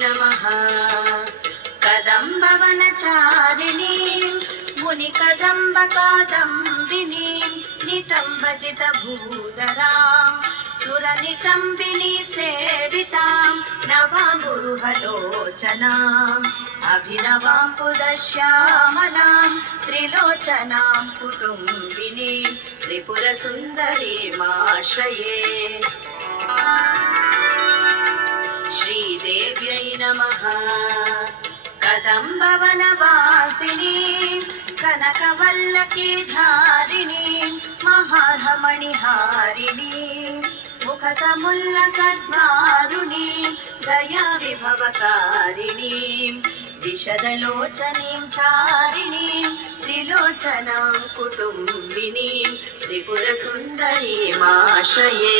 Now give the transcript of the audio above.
नमः कदम्बवनचारिणीं मुनिकदम्बकादम्बिनीं नितम्बजितभूधरां सुरनितम्बिनी सेवितां नवाम्बुरुहलोचनाम् अभिनवाम्बुदश्यामलां त्रिलोचनां कुटुम्बिनीं त्रिपुरसुन्दरीमाश्रये श्रीदेव्यै नमः कदम्बवनवासिनीं कनकवल्लकीधारिणीं महार्हमणिहारिणीं मुखसमुल्लसद्वारुणीं दयाविभवकारिणीं विशदलोचनीं चारिणीं त्रिलोचनां कुटुम्बिनीं त्रिपुरसुन्दरीमाश्रये।